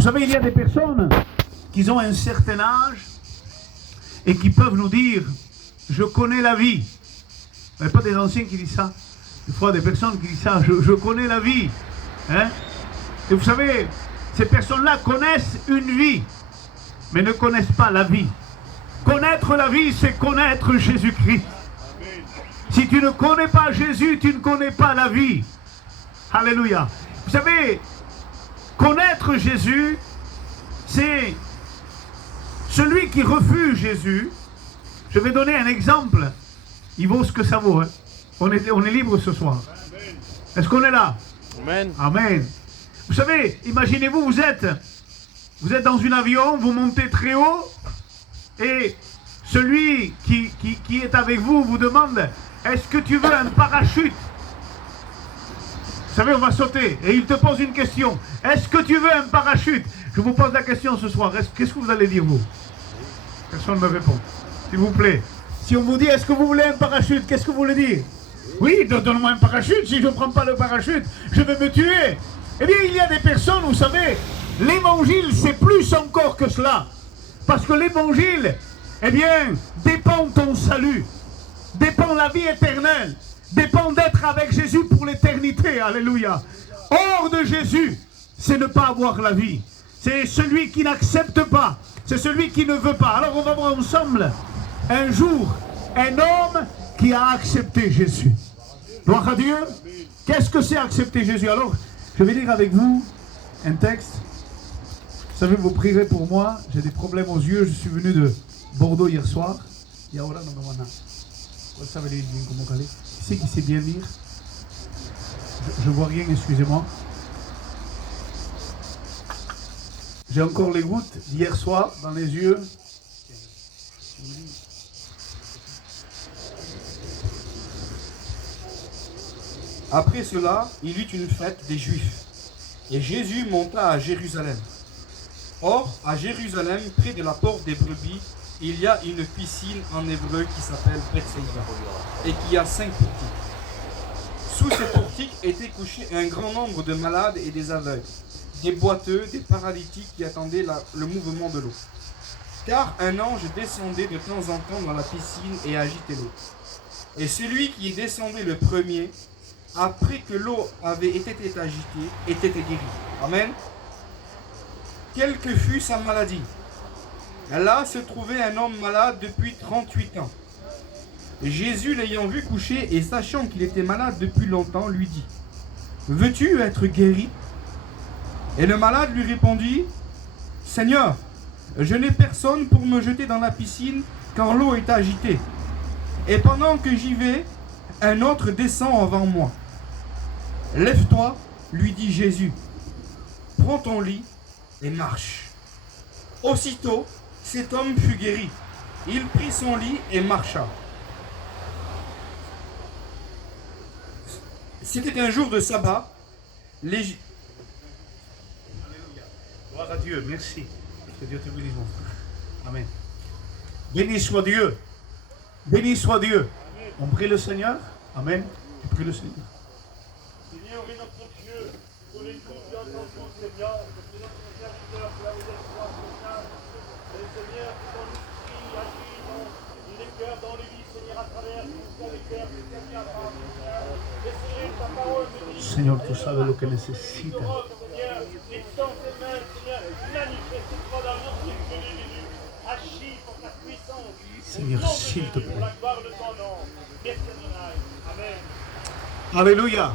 Vous savez, il y a des personnes qui ont un certain âge et qui peuvent nous dire « Je connais la vie ». Il n'y a pas des anciens qui disent ça. Des fois, des personnes qui disent ça « Je connais la vie ». Hein? Et vous savez, ces personnes-là connaissent une vie, mais ne connaissent pas la vie. Connaître la vie, c'est connaître Jésus-Christ. Si tu ne connais pas Jésus, tu ne connais pas la vie. Alléluia. Vous savez, connaître Jésus, c'est celui qui refuse Jésus. Je vais donner un exemple. Il vaut ce que ça vaut. Hein. On est libre ce soir. Est-ce qu'on est là? Amen. Amen. Vous savez, imaginez-vous, vous êtes dans un avion, vous montez très haut, et celui qui est avec vous vous demande, est-ce que tu veux un parachute? Vous savez, on va sauter, et il te pose une question. Est-ce que tu veux un parachute? Je vous pose la question ce soir. Qu'est-ce que vous allez dire, vous? Personne ne me répond. S'il vous plaît. Si on vous dit, est-ce que vous voulez un parachute? Qu'est-ce que vous voulez dire? Oui, donne-moi un parachute. Si je ne prends pas le parachute, je vais me tuer. Eh bien, il y a des personnes, vous savez, l'évangile, c'est plus encore que cela. Parce que l'évangile, eh bien, dépend ton salut, dépend la vie éternelle, dépend d'être avec Jésus pour l'éternité. Alléluia. Hors de Jésus, c'est ne pas avoir la vie. C'est celui qui n'accepte pas, c'est celui qui ne veut pas. Alors on va voir ensemble, un jour, un homme qui a accepté Jésus. Gloire à Dieu. Qu'est-ce que c'est accepter Jésus? Alors, je vais lire avec vous un texte. Vous savez, vous prierez pour moi. J'ai des problèmes aux yeux. Je suis venu de Bordeaux hier soir. Qui c'est qui sait bien lire? Je vois rien, excusez-moi. J'ai encore les gouttes d'hier soir dans les yeux. Après cela, il eut une fête des Juifs, et Jésus monta à Jérusalem. Or, à Jérusalem, près de la porte des brebis, il y a une piscine en hébreu qui s'appelle Bethsaïda, et qui a 5 portiques. Sous ces portiques étaient couchés un grand nombre de malades et des aveugles, des boiteux, des paralytiques qui attendaient le mouvement de l'eau. Car un ange descendait de temps en temps dans la piscine et agitait l'eau. Et celui qui descendait le premier, après que l'eau avait été agitée, était guéri. Amen. Quelle que fût sa maladie. Là se trouvait un homme malade depuis 38 ans. Jésus, l'ayant vu coucher et sachant qu'il était malade depuis longtemps, lui dit, « Veux-tu être guéri ?» Et le malade lui répondit, « Seigneur, je n'ai personne pour me jeter dans la piscine quand l'eau est agitée. Et pendant que j'y vais, un autre descend avant moi. Lève-toi, lui dit Jésus. Prends ton lit et marche. Aussitôt, cet homme fut guéri. Il prit son lit et marcha. C'était un jour de sabbat. Alléluia. Gloire à Dieu, merci. Que Dieu te bénisse, mon frère. Amen. Béni soit Dieu. Béni soit Dieu. On prie le Seigneur. Amen. Tu pries le Seigneur. Seigneur et notre Dieu, pour les coups d'attention, Seigneur, que notre serviteur, que la vous êtes toi, Seigneur, que ton esprit agit dans les cœurs, dans les vies, Seigneur, à travers les cœurs, Seigneur, et Seigneur, ta parole me dit, Señor, tú sabes lo que necesita. Seigneur, extends tes mains, Seigneur, manifeste-toi dans notre vie, Jésus, agis pour ta puissance, Seigneur, s'il te plaît. pour la gloire de ton nom. Merci, Adonai. Amen. Alléluia.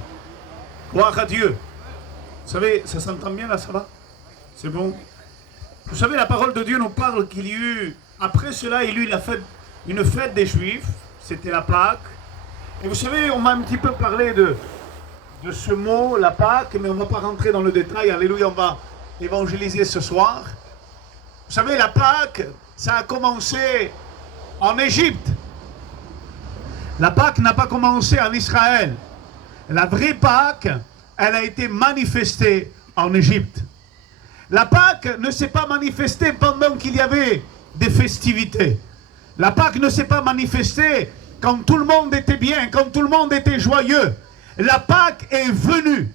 Gloire à Dieu. Vous savez, ça s'entend bien là, ça va? C'est bon? Vous savez, la parole de Dieu nous parle qu'il y eut, après cela, il y eut une fête des Juifs, c'était la Pâque. Et vous savez, on m'a un petit peu parlé de ce mot, la Pâque, mais on ne va pas rentrer dans le détail. Alléluia, on va évangéliser ce soir. Vous savez, la Pâque, ça a commencé en Égypte. La Pâque n'a pas commencé en Israël. La vraie Pâque, elle a été manifestée en Égypte. La Pâque ne s'est pas manifestée pendant qu'il y avait des festivités. La Pâque ne s'est pas manifestée quand tout le monde était bien, quand tout le monde était joyeux. La Pâque est venue.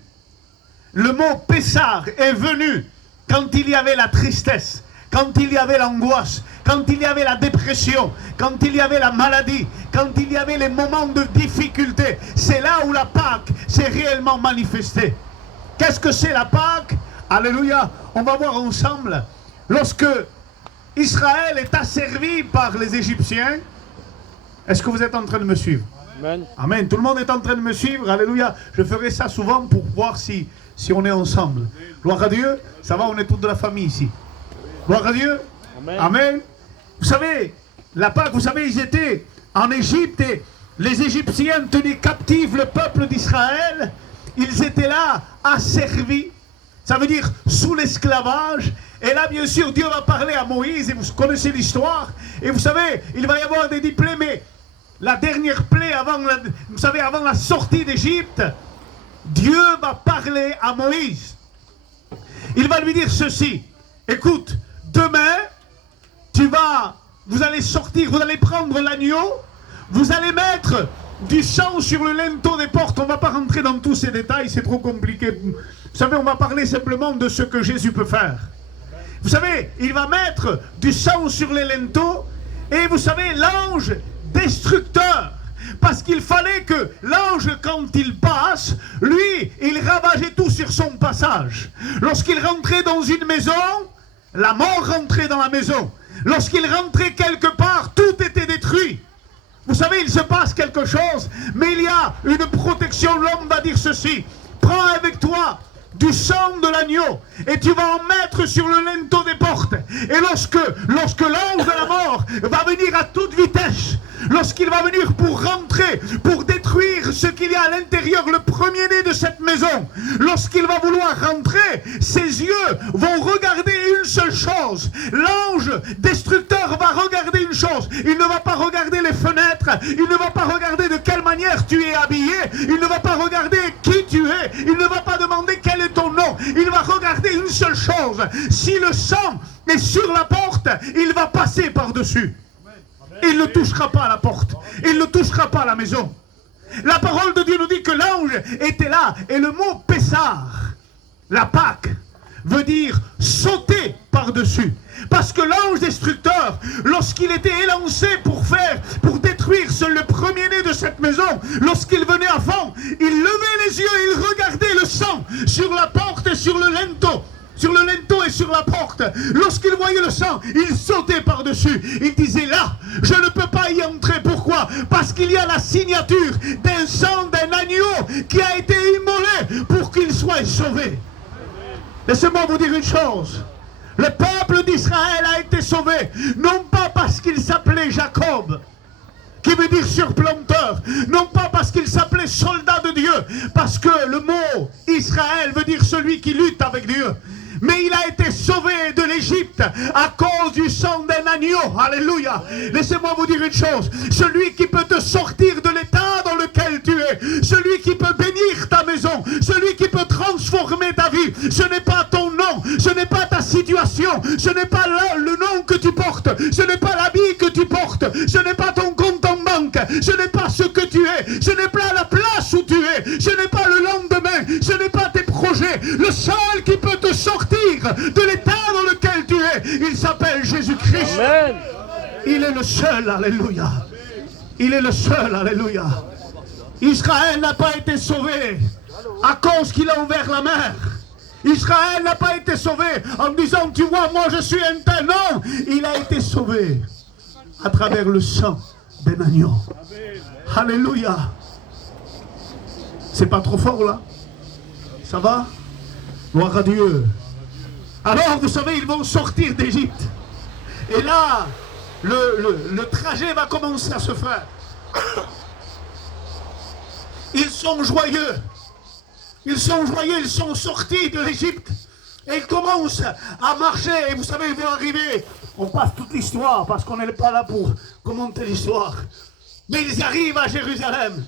Le mot Pessar est venu quand il y avait la tristesse, quand il y avait l'angoisse, quand il y avait la dépression, quand il y avait la maladie, quand il y avait les moments de difficulté, c'est là où la Pâque s'est réellement manifestée. Qu'est-ce que c'est la Pâque? Alléluia, on va voir ensemble. Lorsque Israël est asservi par les Égyptiens, est-ce que vous êtes en train de me suivre? Amen. Amen. Tout le monde est en train de me suivre. Alléluia. Je ferai ça souvent pour voir si on est ensemble. Gloire à Dieu. Ça va, on est toute de la famille ici. Gloire à Dieu. Amen. Amen. Vous savez, la Pâque, vous savez, ils étaient en Égypte et les Égyptiens tenaient captifs le peuple d'Israël. Ils étaient là, asservis. Ça veut dire sous l'esclavage. Et là, bien sûr, Dieu va parler à Moïse, et vous connaissez l'histoire. Et vous savez, il va y avoir des 10 plaies, mais la dernière plaie, vous savez, avant la sortie d'Égypte, Dieu va parler à Moïse. Il va lui dire ceci. Écoute, demain, vous allez sortir, vous allez prendre l'agneau, vous allez mettre du sang sur le linteau des portes. On ne va pas rentrer dans tous ces détails, c'est trop compliqué. Vous savez, on va parler simplement de ce que Jésus peut faire. Vous savez, il va mettre du sang sur les linteaux, et vous savez, l'ange destructeur, parce qu'il fallait que l'ange, quand il passe, lui, il ravageait tout sur son passage. Lorsqu'il rentrait dans une maison, la mort rentrait dans la maison. Lorsqu'il rentrait quelque part, tout était détruit. Vous savez, il se passe quelque chose, mais il y a une protection. L'homme va dire ceci: prends avec toi du sang de l'agneau et tu vas en mettre sur le linteau des portes. Et lorsque l'ange de la mort va venir à toute vitesse, lorsqu'il va venir pour rentrer, pour détruire ce qu'il y a à l'intérieur, le premier-né de cette maison, lorsqu'il va vouloir rentrer, ses yeux vont regarder une seule chose. L'ange destructeur va regarder une chose. Il ne va pas regarder les fenêtres, il ne va pas regarder de quelle manière tu es habillé, il ne va pas regarder qui tu es, il ne va pas demander quel est ton nom, il va regarder une seule chose. Si le sang est sur la porte, il va passer par-dessus. Il ne touchera pas à la porte. Il ne touchera pas à la maison. La parole de Dieu nous dit que l'ange était là. Et le mot Pessah, la Pâque, veut dire sauter par-dessus. Parce que l'ange destructeur, lorsqu'il était élancé pour détruire le premier-né de cette maison, lorsqu'il venait avant, il levait les yeux et il regardait le sang sur la porte et sur le linteau. Sur le linteau et sur la porte. Lorsqu'il voyait le sang, il sautait par-dessus. Il disait là, je ne peux pas y entrer. Pourquoi? Parce qu'il y a la signature d'un sang d'un agneau qui a été immolé pour qu'il soit sauvé. Laissez-moi vous dire une chose. Le peuple d'Israël a été sauvé, non pas parce qu'il s'appelait Jacob, qui veut dire surplanteur, non pas parce qu'il s'appelait soldat de Dieu, parce que le mot Israël veut dire celui qui lutte avec Dieu. Mais il a été sauvé de l'Égypte à cause du sang d'un agneau. Alléluia. Laissez-moi vous dire une chose. Celui qui peut te sortir de l'état dans lequel tu es, celui qui peut bénir ta maison, celui qui peut transformer ta vie, ce n'est pas ton nom, ce n'est pas ta situation, ce n'est pas le nom que tu portes, ce n'est pas l'habit que tu portes, ce n'est pas ton compte en banque, ce n'est pas ce que tu es, ce n'est pas la place où tu es, ce n'est pas le lendemain, ce n'est pas tes projets. Le seul qui peut te sortir de l'état dans lequel tu es, il s'appelle Jésus-Christ. Amen. Il est le seul, alléluia. Il est le seul, alléluia. Israël n'a pas été sauvé à cause qu'il a ouvert la mer. Israël n'a pas été sauvé en disant, tu vois, moi je suis un tel. Non, il a été sauvé à travers le sang d'un agneau. Alléluia. C'est pas trop fort là? Ça va? Gloire à Dieu. Alors, vous savez, ils vont sortir d'Égypte. Et là, le trajet va commencer à se faire. Ils sont joyeux. Ils sont joyeux, ils sont sortis de l'Égypte. Et ils commencent à marcher. Et vous savez, ils vont arriver. On passe toute l'histoire parce qu'on n'est pas là pour commenter l'histoire. Mais ils arrivent à Jérusalem.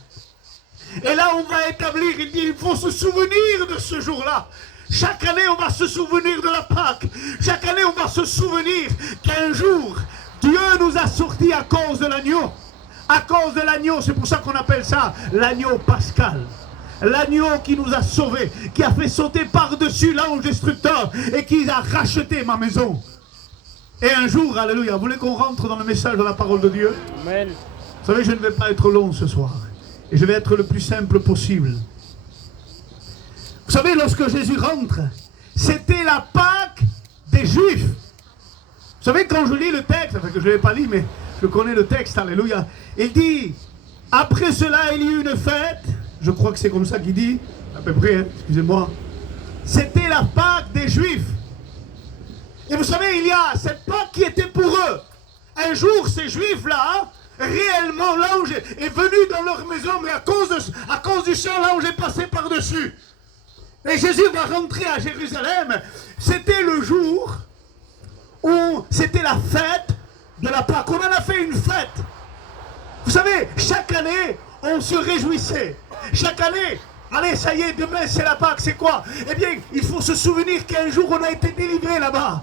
Et là, on va établir, il dit, il faut se souvenir de ce jour-là. Chaque année, on va se souvenir de la Pâque. Chaque année, on va se souvenir qu'un jour, Dieu nous a sortis à cause de l'agneau. À cause de l'agneau, c'est pour ça qu'on appelle ça l'agneau pascal. l'agneau qui nous a sauvés, qui a fait sauter par-dessus l'ange destructeur et qui a racheté ma maison. Et un jour, alléluia, vous voulez qu'on rentre dans le message de la parole de Dieu? Amen. Vous savez, je ne vais pas être long ce soir. Et je vais être le plus simple possible. Vous savez, lorsque Jésus rentre, c'était la Pâque des Juifs. Vous savez, quand je lis le texte, enfin que je ne l'ai pas lu, mais je connais le texte, alléluia. Il dit, après cela, il y eut une fête. Je crois que c'est comme ça qu'il dit, à peu près, hein, excusez-moi. C'était la Pâque des Juifs. Et vous savez, il y a cette Pâque qui était pour eux. Un jour, ces Juifs-là, réellement, l'ange est venu dans leur maison, mais à cause du sang, l'ange est passé par-dessus. Et Jésus va rentrer à Jérusalem. C'était le jour où c'était la fête de la Pâque. On en a fait une fête. Vous savez, chaque année, on se réjouissait. Chaque année, allez, ça y est, demain c'est la Pâque, c'est quoi? Eh bien, il faut se souvenir qu'un jour on a été délivré là-bas.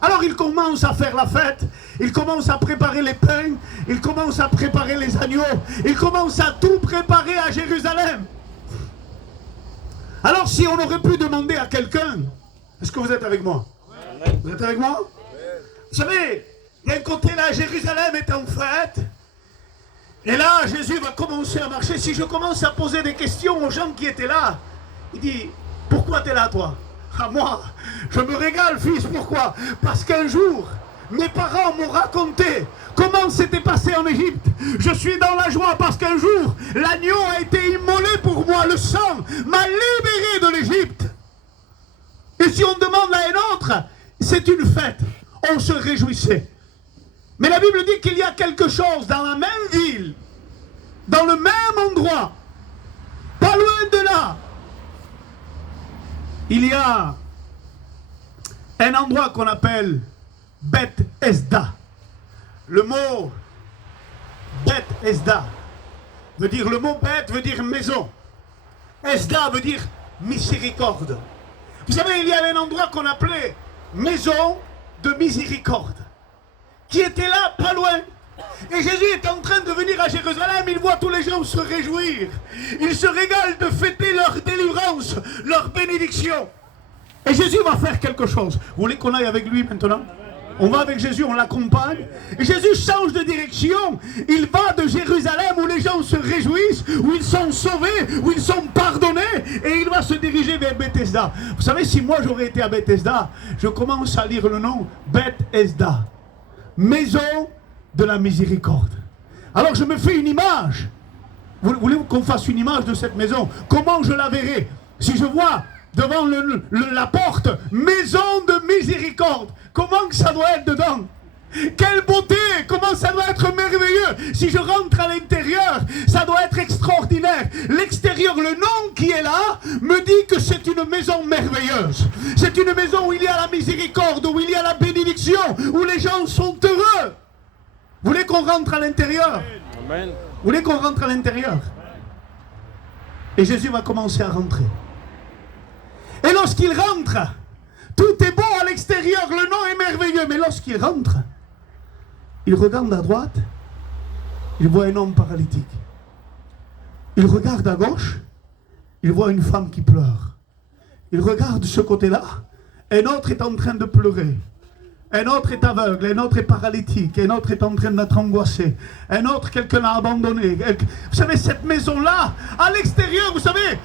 Alors il commence à faire la fête, il commence à préparer les pains, il commence à préparer les agneaux, il commence à tout préparer à Jérusalem. Alors si on aurait pu demander à quelqu'un, est-ce que vous êtes avec moi? Vous êtes avec moi? Vous savez, d'un côté là, Jérusalem est en fête, et là Jésus va commencer à marcher. Si je commence à poser des questions aux gens qui étaient là, il dit, pourquoi tu es là toi? À moi, je me régale, fils. Pourquoi? Parce qu'un jour, mes parents m'ont raconté comment c'était passé en Égypte. Je suis dans la joie parce qu'un jour, l'agneau a été immolé pour moi. Le sang m'a libéré de l'Égypte. Et si on demande à un autre, c'est une fête. On se réjouissait. Mais la Bible dit qu'il y a quelque chose dans la même ville, dans le même endroit, pas loin de là. Il y a un endroit qu'on appelle Beth Esda. Le mot Beth Esda veut dire, le mot Beth veut dire maison. Esda veut dire miséricorde. Vous savez, il y a un endroit qu'on appelait maison de miséricorde, qui était là, pas loin. Et Jésus est en train de venir à Jérusalem, il voit tous les gens se réjouir. Il se régale de fêter leur délivrance, leur bénédiction. Et Jésus va faire quelque chose. Vous voulez qu'on aille avec lui maintenant? On va avec Jésus, on l'accompagne. Et Jésus change de direction. Il va de Jérusalem où les gens se réjouissent, où ils sont sauvés, où ils sont pardonnés. Et il va se diriger vers Bethesda. Vous savez, si moi j'aurais été à Bethesda, je commence à lire le nom Bethesda. Maison de la miséricorde. Alors je me fais une image. Vous voulez qu'on fasse une image de cette maison? Comment je la verrai? Si je vois devant la porte maison de miséricorde, comment que ça doit être dedans? Quelle beauté! Comment ça doit être merveilleux! Si je rentre à l'intérieur, ça doit être extraordinaire. L'extérieur, le nom qui est là, me dit que c'est une maison merveilleuse. C'est une maison où il y a la miséricorde, où il y a la bénédiction, où les gens sont heureux. Vous voulez qu'on rentre à l'intérieur? Amen. Vous voulez qu'on rentre à l'intérieur? Et Jésus va commencer à rentrer. Et lorsqu'il rentre, tout est beau à l'extérieur, le nom est merveilleux. Mais lorsqu'il rentre, il regarde à droite, il voit un homme paralytique. Il regarde à gauche, il voit une femme qui pleure. Il regarde de ce côté-là, un autre est en train de pleurer. Un autre est aveugle, un autre est paralytique, un autre est en train d'être angoissé, un autre, quelqu'un l'a abandonné. Vous savez, cette maison-là, à l'extérieur, vous savez,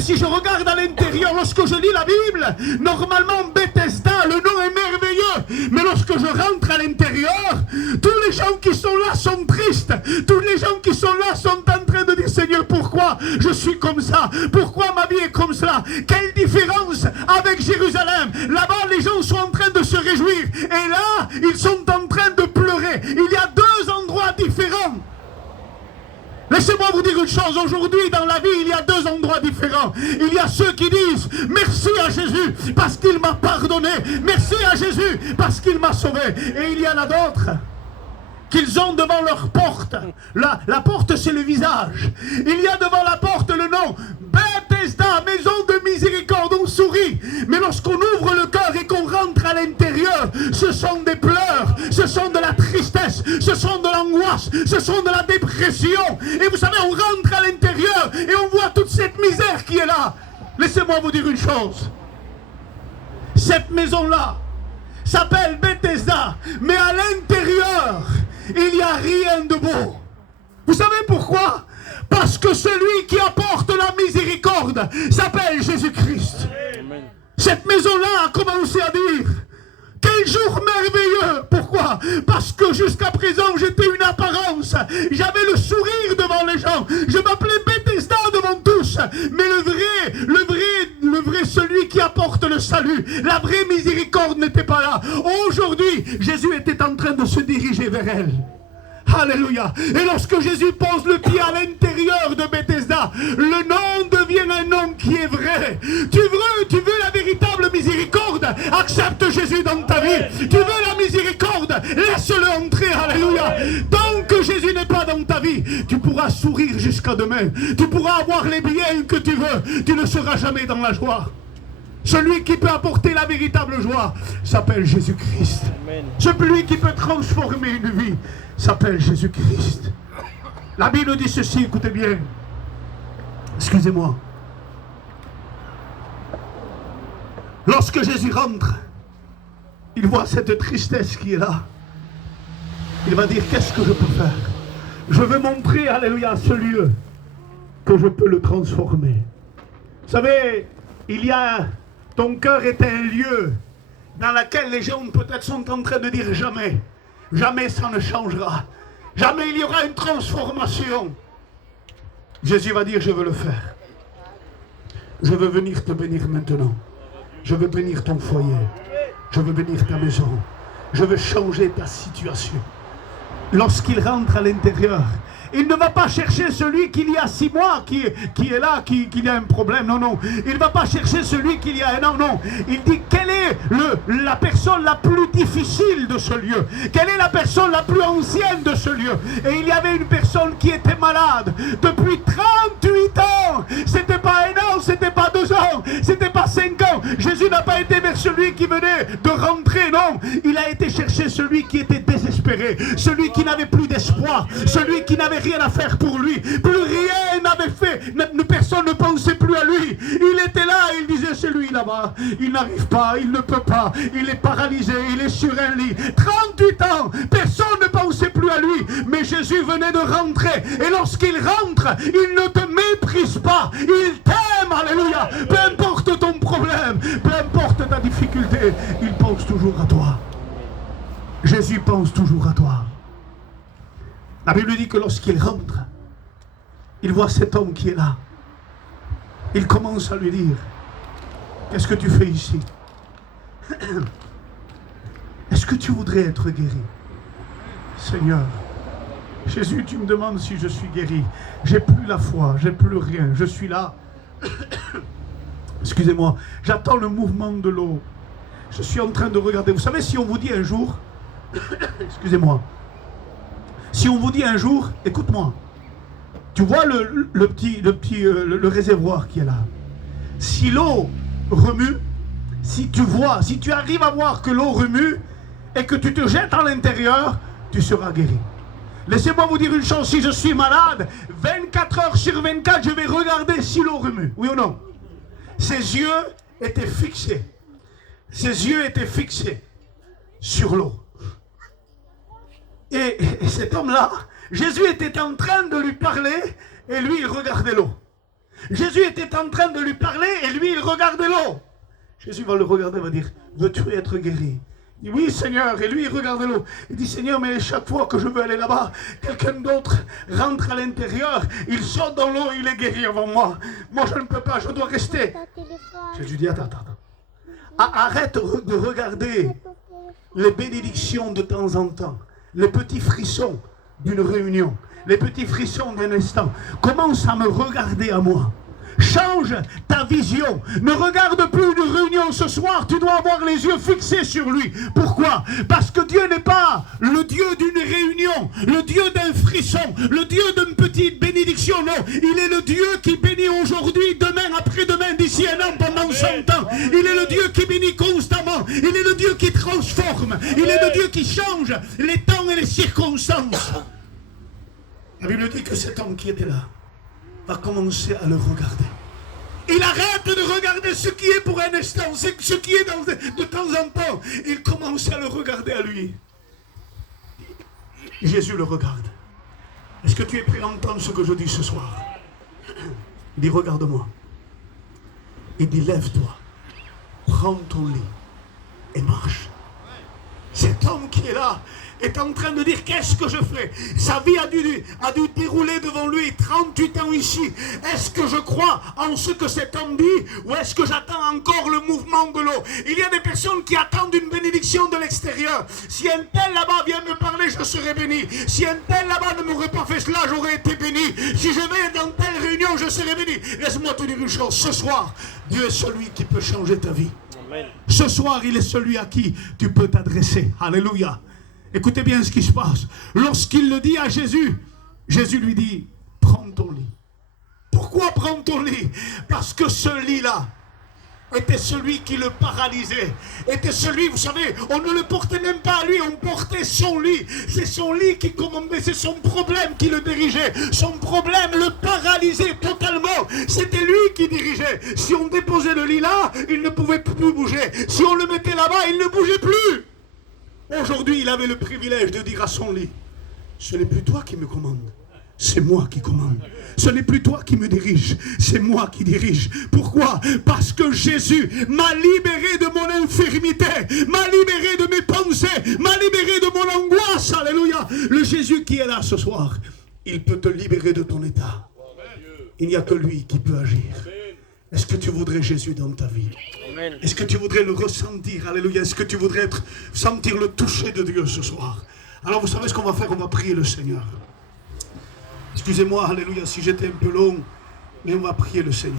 si je regarde à l'intérieur, lorsque je lis la Bible, normalement, Bethesda, le nom est merveilleux. Mais lorsque je rentre à l'intérieur, tous les gens qui sont là sont tristes. Tous les gens qui sont là sont en train de dire, Seigneur, pourquoi je suis comme ça? Pourquoi ma vie est comme cela? Quelle différence avec Jérusalem? Là-bas, les gens sont en train de se réjouir. Et là, ils sont en train de pleurer. Il y a deux endroits différents. Laissez-moi vous dire une chose. Aujourd'hui, dans la vie, il y a deux endroits différents. Il y a ceux qui disent « Merci à Jésus parce qu'il m'a pardonné. Merci à Jésus parce qu'il m'a sauvé. » Et il y en a d'autres qu'ils ont devant leur porte. La porte, c'est le visage. Il y a devant la porte le nom Bethesda, maison de miséricorde. On sourit. Mais lorsqu'on ouvre le cœur et qu'on rentre à l'intérieur, ce sont des pleurs, ce sont de la tristesse, ce sont de l'angoisse, ce sont de la dépression. Et vous savez, on rentre à l'intérieur et on voit toute cette misère Laissez-moi vous dire une chose. Cette maison-là s'appelle Bethesda, mais à l'intérieur, il n'y a rien de beau. Vous savez pourquoi? Parce que celui qui apporte la miséricorde s'appelle Jésus-Christ. Cette maison-là a commencé à dire: quel jour merveilleux! Pourquoi? Parce que jusqu'à présent j'étais une apparence. J'avais le sourire devant les gens. Je m'appelais Bethesda devant tous. Mais le vrai, celui qui apporte le salut, la vraie miséricorde n'était pas là. Aujourd'hui, Jésus était en train de se diriger vers elle. Alléluia. Et lorsque Jésus pose le pied à l'intérieur de Bethesda, le nom devient un nom qui est vrai. Tu veux la véritable miséricorde? Accepte Jésus dans ta vie. Tu veux la miséricorde? Laisse-le entrer. Alléluia. Tant que Jésus n'est pas dans ta vie, tu pourras sourire jusqu'à demain. Tu pourras avoir les biens que tu veux. Tu ne seras jamais dans la joie. Celui qui peut apporter la véritable joie s'appelle Jésus-Christ. Celui qui peut transformer une vie s'appelle Jésus-Christ. La Bible dit ceci, écoutez bien. Excusez-moi. Lorsque Jésus rentre, il voit cette tristesse qui est là. Il va dire: qu'est-ce que je peux faire? Je veux montrer, alléluia, à ce lieu que je peux le transformer. Vous savez, ton cœur est un lieu dans lequel les gens peut-être sont en train de dire jamais. Jamais ça ne changera. Jamais il y aura une transformation. Jésus va dire: je veux le faire. Je veux venir te bénir maintenant. Je veux bénir ton foyer. Je veux bénir ta maison. Je veux changer ta situation. Lorsqu'il rentre à l'intérieur, il ne va pas chercher celui qu'il y a 6 mois qui est là, qui a un problème. Non, non. Il ne va pas chercher celui qu'il y a 1 an. Non. Il dit: quelle est la personne la plus difficile de ce lieu? Quelle est la personne la plus ancienne de ce lieu? Et il y avait une personne qui était malade depuis 38 ans. C'était pas 1 an, c'était pas 2 ans, c'était pas 5 ans. Jésus n'a pas été vers celui qui venait de rentrer. Non. Il a été chercher celui qui était désespéré, celui qui n'avait plus d'espoir, celui qui n'avait rien à faire pour lui, plus rien n'avait fait, personne ne pensait plus à lui. Il était là et il disait: c'est lui là-bas, il n'arrive pas, il ne peut pas, il est paralysé, il est sur un lit. 38 ans, personne ne pensait plus à lui, mais Jésus venait de rentrer, et lorsqu'il rentre, il ne te méprise pas, il t'aime. Alléluia. Peu importe ton problème, peu importe ta difficulté, il pense toujours à toi. Jésus pense toujours à toi. La Bible dit que lorsqu'il rentre, il voit cet homme qui est là. Il commence à lui dire: qu'est-ce que tu fais ici? Est-ce que tu voudrais être guéri? Seigneur, Jésus, tu me demandes si je suis guéri. J'ai plus la foi, j'ai plus rien. Je suis là. Excusez-moi, j'attends le mouvement de l'eau. Je suis en train de regarder. Vous savez, si on vous dit un jour, excusez-moi, si on vous dit un jour, écoute-moi, tu vois le réservoir qui est là. Si l'eau remue, si tu arrives à voir que l'eau remue et que tu te jettes à l'intérieur, tu seras guéri. Laissez-moi vous dire une chose, si je suis malade, 24 heures sur 24, je vais regarder si l'eau remue, oui ou non? Ses yeux étaient fixés. Ses yeux étaient fixés sur l'eau. Et cet homme-là, Jésus était en train de lui parler et lui, il regardait l'eau. Jésus était en train de lui parler et lui, il regardait l'eau. Jésus va le regarder, va dire: veux-tu être guéri? Il dit: oui, Seigneur. Et lui, il regardait l'eau. Il dit: Seigneur, mais chaque fois que je veux aller là-bas, quelqu'un d'autre rentre à l'intérieur, il saute dans l'eau, il est guéri avant moi. Moi, je ne peux pas, je dois rester. Jésus dit: attends. Arrête de regarder les bénédictions de temps en temps, les petits frissons d'une réunion, les petits frissons d'un instant. Commence à me regarder à moi. Change ta vision. Ne regarde plus une réunion ce soir. Tu dois avoir les yeux fixés sur lui. Pourquoi? Parce que Dieu n'est pas le Dieu d'une réunion, le Dieu d'un frisson, le Dieu d'une petite bénédiction. Non, il est le Dieu qui bénit aujourd'hui, demain, après-demain, d'ici 1 an, pendant 100 ans. Il est le Dieu qui bénit constamment. Il est le Dieu qui transforme. Il est le Dieu qui change les temps et les circonstances. La Bible dit que cet homme qui était là va commencer à le regarder. Il arrête de regarder ce qui est pour un instant, ce qui est de temps en temps. Il commence à le regarder à lui. Jésus le regarde. Est-ce que tu es prêt à entendre ce que je dis ce soir? Il dit, regarde-moi. Il dit, lève-toi, prends ton lit et marche. Cet homme qui est là est en train de dire, qu'est-ce que je fais? Sa vie a dû dérouler devant lui 38 ans ici. Est-ce que je crois en ce que cet homme dit, ou est-ce que j'attends encore le mouvement de l'eau? Il y a des personnes qui attendent une bénédiction de l'extérieur. Si un tel là-bas vient me parler, je serai béni. Si un tel là-bas ne m'aurait pas fait cela, j'aurais été béni. Si je vais dans telle réunion, je serai béni. Laisse-moi te dire une chose, ce soir, Dieu est celui qui peut changer ta vie. Amen. Ce soir, il est celui à qui tu peux t'adresser. Alléluia. Écoutez bien ce qui se passe. Lorsqu'il le dit à Jésus, Jésus lui dit, prends ton lit. Pourquoi prends ton lit? Parce que ce lit-là était celui qui le paralysait. Était celui, vous savez, on ne le portait même pas à lui, on portait son lit. C'est son lit qui commandait, c'est son problème qui le dirigeait. Son problème le paralysait totalement. C'était lui qui dirigeait. Si on déposait le lit là, il ne pouvait plus bouger. Si on le mettait là-bas, il ne bougeait plus. Aujourd'hui, il avait le privilège de dire à son lit, ce n'est plus toi qui me commande, c'est moi qui commande. Ce n'est plus toi qui me dirige, c'est moi qui dirige. Pourquoi? Parce que Jésus m'a libéré de mon infirmité, m'a libéré de mes pensées, m'a libéré de mon angoisse. Alléluia. Le Jésus qui est là ce soir, il peut te libérer de ton état. Il n'y a que lui qui peut agir. Est-ce que tu voudrais Jésus dans ta vie? Est-ce que tu voudrais le ressentir? Alléluia. Est-ce que tu voudrais sentir le toucher de Dieu ce soir? Alors vous savez ce qu'on va faire? On va prier le Seigneur. Excusez-moi, alléluia, si j'étais un peu long, mais on va prier le Seigneur.